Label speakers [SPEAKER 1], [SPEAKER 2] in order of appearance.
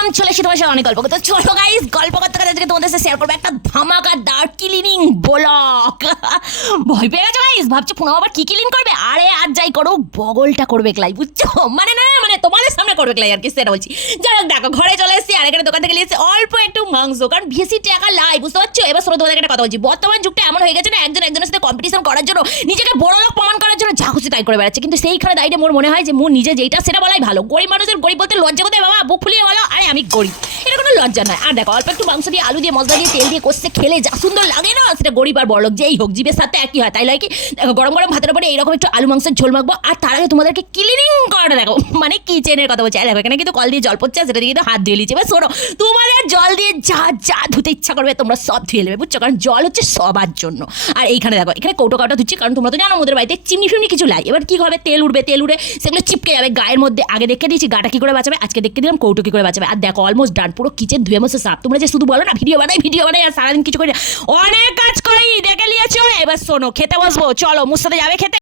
[SPEAKER 1] Everyone চলে এসে তোমার সাথে অনেক গল্প করতে। চলো গাইস গল্প করতে করতে আজকে তোমাদের সাথে শেয়ার করব একটা ধামাকা ডার্ক ক্লিনিং ব্লক ভয় পেয়ে গেছো গাইস ভাবছ পুনঃ আবার কি ক্লিন করবে? আরে আজ যাই করো, বগলটা করবে ক্লাই বুঝছ? মানে না মানে তোমাদের সামনে করবে ক্লাই আর কি, সেটা বলছি। যাই হোক, দেখো, ঘরে চলে এসেছি, আর এখানে দোকান থেকে নিয়ে এসেছি অল্প একটু মাংস, কারণ বেশি টাকা লাই, বুঝতে পারছ? এবার শোনো তোমাদের একটা কথা বলছি। বর্তমান যুগটা এমন হয়ে গেছে না, একজন একজনের সাথে কম্পিটিশন করার জন্য, নিজেকে বড় লোক প্রমাণ করার জন্য যা খুশি তাই করে বেড়াচ্ছে। কিন্তু সেইখানে দাঁড়িয়ে মোর মনে হয় যে, মোর নিজে যেটা সেটা বলাই ভালো। গরিব মানুষের গরিব বলতে লজ্জা কোথায় বাবা? বুক ফুলিয়ে বলো। আরে আমি গরিব। এটা কোনো লজ্জা নয়। আর দেখো, অল্প একটু মাংস দিয়ে আলু দিয়ে মশলা দিয়ে তেল দিয়ে কষতে খেলে যা সুন্দর লাগে না, সেটা গরিব আর বড় লোক যেই হোক, জীবের সাথে একই হয়। তাই লাগে কি? দেখো, গরম গরম ভাতের উপরে এইরকম একটু আলু মাংসের ঝোল মাখবো, আর তার আগে তোমাদেরকে ক্লিনিং করাটা দেখো। মানে কিচেনের কথা বলছি। আর দেখো, এখানে কিন্তু কল দিয়ে জল পড়ছে সেটা দিয়ে কিন্তু হাত ধুয়ে নিচ্ছে। এবার শোনো, তোমাদের জল দিয়ে যা যা ইচ্ছা করবে, তোমরা সব ধুয়ে নেবে, বুঝছ? কারণ জল হচ্ছে সবার জন্য। আর এইখানে দেখো, এখানে কৌটো কাটা ধুচ্ছি, কারণ তোমরা তো জানো আমাদের বাড়িতে চিমনি ফিমনি কিছু লাই। এবার কি হবে? তেল উঠবে তেল উড়ে সেগুলো চিপকে যাবে গায়ের মধ্যে। আগে দেখে দিয়েছি, গাটা কি করে বাঁচাবে? আজকে দেখে দিলাম, কৌটো কি করে বাঁচাবে। আর দেখো অলমোস্ট ডান পুরো কিচেন ধুয়ে মতো সাপ তোমরা যে শুধু বলো না ভিডিও বানাই ভিডিও বানাই, আর সারাদিন কিছু করে অনেক কাজ করি দেখে নিয়েছো এবার শোনো, খেতে বসবো। চলো মুর সাথে যাবে খেতে।